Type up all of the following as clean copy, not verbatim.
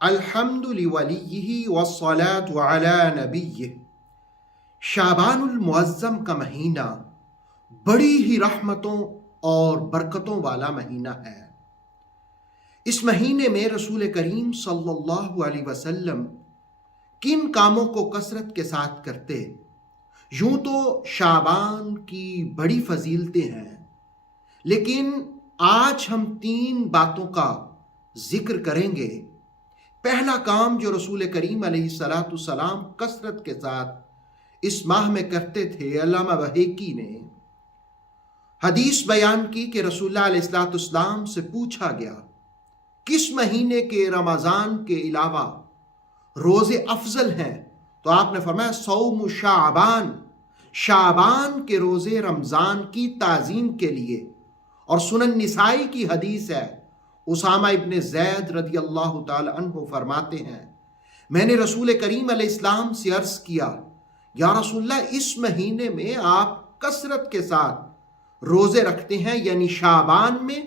الحمد لولیہ والصلاة علی نبیہ۔ شعبان المعظم کا مہینہ بڑی ہی رحمتوں اور برکتوں والا مہینہ ہے۔ اس مہینے میں رسول کریم صلی اللہ علیہ وسلم کن کاموں کو کثرت کے ساتھ کرتے؟ یوں تو شعبان کی بڑی فضیلتیں ہیں، لیکن آج ہم 3 باتوں کا ذکر کریں گے۔ پہلا کام جو رسول کریم علیہ السلام کثرت کے ساتھ اس ماہ میں کرتے تھے، علامہ بہیقی نے حدیث بیان کی کہ رسول اللہ علیہ السلام سے پوچھا گیا کس مہینے کے رمضان کے علاوہ روزے افضل ہیں، تو آپ نے فرمایا صوم شعبان، شعبان کے روزے رمضان کی تعظیم کے لیے۔ اور سنن نسائی کی حدیث ہے، اسامہ ابن زید رضی اللہ تعالی عنہ فرماتے ہیں میں نے رسول کریم علیہ السلام سے عرض کیا یا رسول اللہ اس مہینے میں آپ کثرت کے ساتھ روزے رکھتے ہیں، یعنی شعبان میں،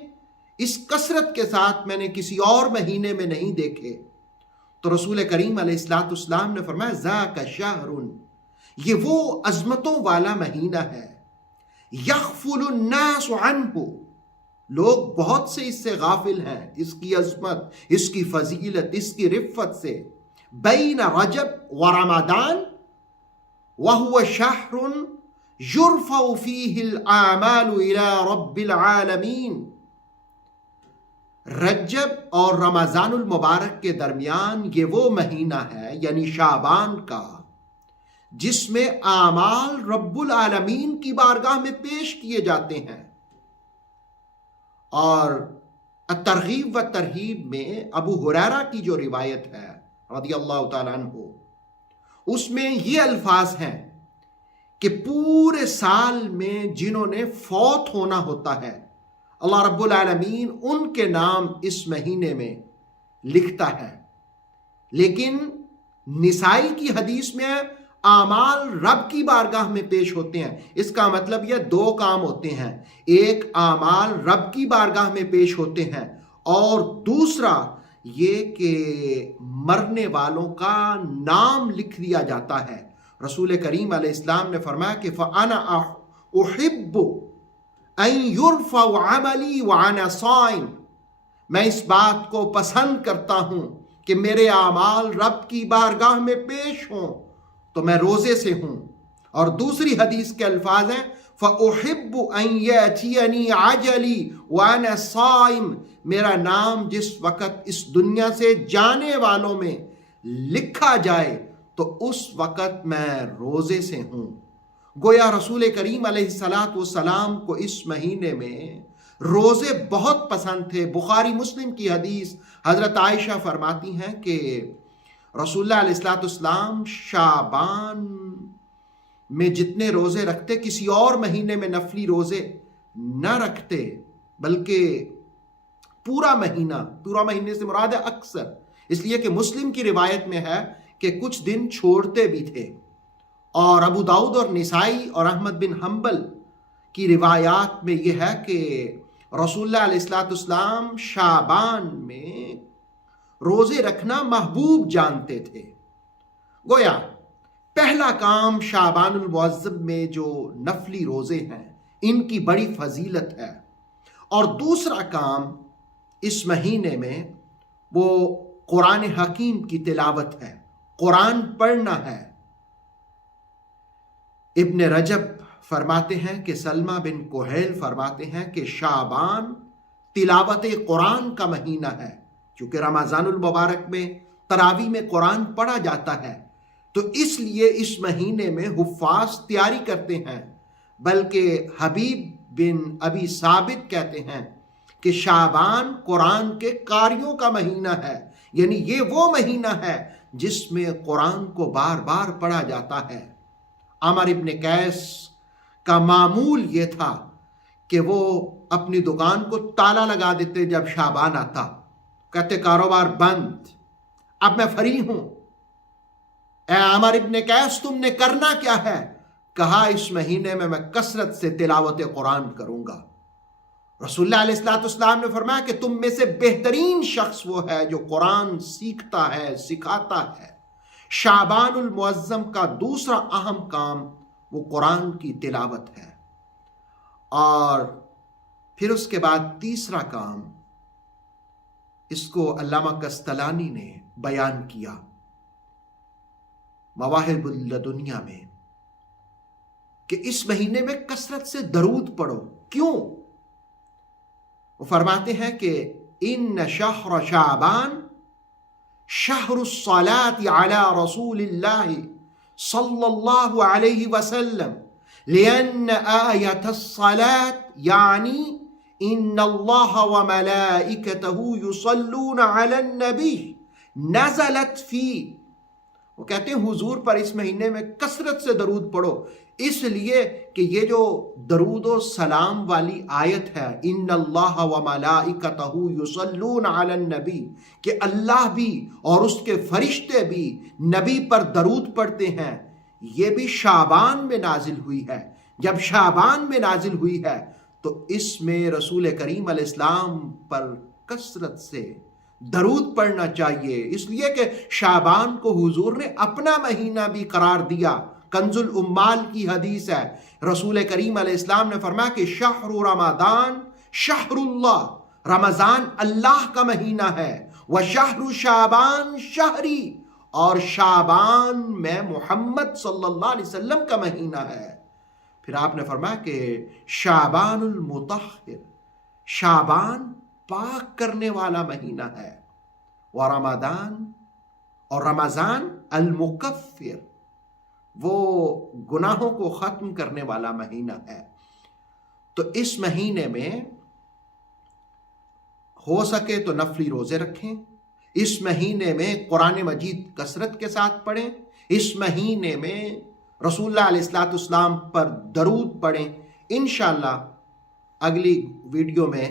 اس کثرت کے ساتھ میں نے کسی اور مہینے میں نہیں دیکھے۔ تو رسول کریم علیہ السلام نے فرمایا ذاک شہر، یہ وہ عظمتوں والا مہینہ ہے، یغفل الناس عنہ، لوگ بہت سے اس سے غافل ہیں، اس کی عظمت، اس کی فضیلت، اس کی رفت سے۔ بین رجب و رمضان وہو شہر یرفع فیہ الاعمال الی رب العالمین، رجب اور رمضان المبارک کے درمیان یہ وہ مہینہ ہے، یعنی شعبان کا، جس میں اعمال رب العالمین کی بارگاہ میں پیش کیے جاتے ہیں۔ اور ترغیب و ترہیب میں ابو ہریرہ کی جو روایت ہے رضی اللہ تعالیٰ عنہ، اس میں یہ الفاظ ہیں کہ پورے سال میں جنہوں نے فوت ہونا ہوتا ہے، اللہ رب العالمین ان کے نام اس مہینے میں لکھتا ہے۔ لیکن نسائی کی حدیث میں اعمال رب کی بارگاہ میں پیش ہوتے ہیں، اس کا مطلب یہ 2 کام ہوتے ہیں، ایک اعمال رب کی بارگاہ میں پیش ہوتے ہیں، اور دوسرا یہ کہ مرنے والوں کا نام لکھ دیا جاتا ہے۔ رسول کریم علیہ السلام نے فرمایا کہ فَأَنَا أُحِبُّ أَن يُرْفَعَ عَمَلِي وَأَنَا صَائِمٌ، میں اس بات کو پسند کرتا ہوں کہ میرے اعمال رب کی بارگاہ میں پیش ہوں تو میں روزے سے ہوں۔ اور دوسری حدیث کے الفاظ ہیں فَأُحِبُّ أَن يَأْتِيَنِي عَجَلِي وَأَنَا صَائِمٌ، میرا نام جس وقت اس دنیا سے جانے والوں میں لکھا جائے تو اس وقت میں روزے سے ہوں۔ گویا رسول کریم علیہ السلام کو اس مہینے میں روزے بہت پسند تھے۔ بخاری مسلم کی حدیث، حضرت عائشہ فرماتی ہیں کہ رسول اللہ علیہ السلام شعبان میں جتنے روزے رکھتے کسی اور مہینے میں نفلی روزے نہ رکھتے، بلکہ پورا مہینے سے مراد ہے اکثر، اس لیے کہ مسلم کی روایت میں ہے کہ کچھ دن چھوڑتے بھی تھے۔ اور ابو داؤد اور نسائی اور احمد بن حنبل کی روایات میں یہ ہے کہ رسول اللہ علیہ السلام شعبان میں روزے رکھنا محبوب جانتے تھے۔ گویا پہلا کام شعبان المعظم میں جو نفلی روزے ہیں ان کی بڑی فضیلت ہے، اور دوسرا کام اس مہینے میں وہ قرآن حکیم کی تلاوت ہے، قرآن پڑھنا ہے۔ ابن رجب فرماتے ہیں کہ سلمہ بن کوہیل فرماتے ہیں کہ شعبان تلاوت قرآن کا مہینہ ہے، کیونکہ رمضان المبارک میں تراویح میں قرآن پڑھا جاتا ہے، تو اس لیے اس مہینے میں حفاظ تیاری کرتے ہیں۔ بلکہ حبیب بن ابی ثابت کہتے ہیں کہ شعبان قرآن کے قاریوں کا مہینہ ہے، یعنی یہ وہ مہینہ ہے جس میں قرآن کو بار بار پڑھا جاتا ہے۔ عمر ابن قیس کا معمول یہ تھا کہ وہ اپنی دکان کو تالا لگا دیتے جب شعبان آتا، کہتے کاروبار بند، اب میں فری ہوں۔ اے عمر ابن قیس تم نے کرنا کیا ہے؟ کہا اس مہینے میں کثرت سے تلاوت قرآن کروں گا۔ رسول اللہ علیہ السلام نے فرمایا کہ تم میں سے بہترین شخص وہ ہے جو قرآن سیکھتا ہے، سکھاتا ہے۔ شعبان المعظم کا دوسرا اہم کام وہ قرآن کی تلاوت ہے، اور پھر اس کے بعد تیسرا کام اس کو علامہ قسطلانی نے بیان کیا مواہب اللدنیہ میں کہ اس مہینے میں کثرت سے درود پڑھو۔ کیوں؟ وہ فرماتے ہیں کہ ان شہر شعبان شہر الصلاۃ علی رسول اللہ صلی اللہ علیہ وسلم لأن آیت الصلاۃ یعنی ان اللہ وملائکتہ یصلون علی النبی نزلت فی۔ وہ کہتے ہیں حضور پر اس مہینے میں کثرت سے درود پڑھو، اس لیے کہ یہ جو درود و سلام والی آیت ہے ان اللہ وملائکتہ یصلون علی النبی، کہ اللہ بھی اور اس کے فرشتے بھی نبی پر درود پڑھتے ہیں، یہ بھی شعبان میں نازل ہوئی ہے۔ جب شعبان میں نازل ہوئی ہے تو اس میں رسول کریم علیہ السلام پر کثرت سے درود پڑھنا چاہیے، اس لیے کہ شعبان کو حضور نے اپنا مہینہ بھی قرار دیا۔ کنز الامال کی حدیث ہے، رسول کریم علیہ السلام نے فرمایا کہ شہر رمضان شہر اللہ، رمضان اللہ کا مہینہ ہے، وشہر شعبان شہری، اور شعبان میں محمد صلی اللہ علیہ وسلم کا مہینہ ہے۔ پھر آپ نے فرمایا کہ شعبان المطہر، شعبان پاک کرنے والا مہینہ ہے، اور رمضان المکفر، وہ گناہوں کو ختم کرنے والا مہینہ ہے۔ تو اس مہینے میں ہو سکے تو نفلی روزے رکھیں، اس مہینے میں قرآن مجید کثرت کے ساتھ پڑھیں، اس مہینے میں رسول اللہ علیہ السلام پر درود پڑھیں۔ انشاءاللہ اگلی ویڈیو میں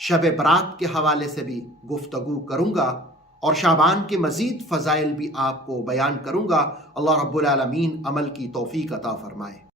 شب برات کے حوالے سے بھی گفتگو کروں گا، اور شعبان کے مزید فضائل بھی آپ کو بیان کروں گا۔ اللہ رب العالمین عمل کی توفیق عطا فرمائے۔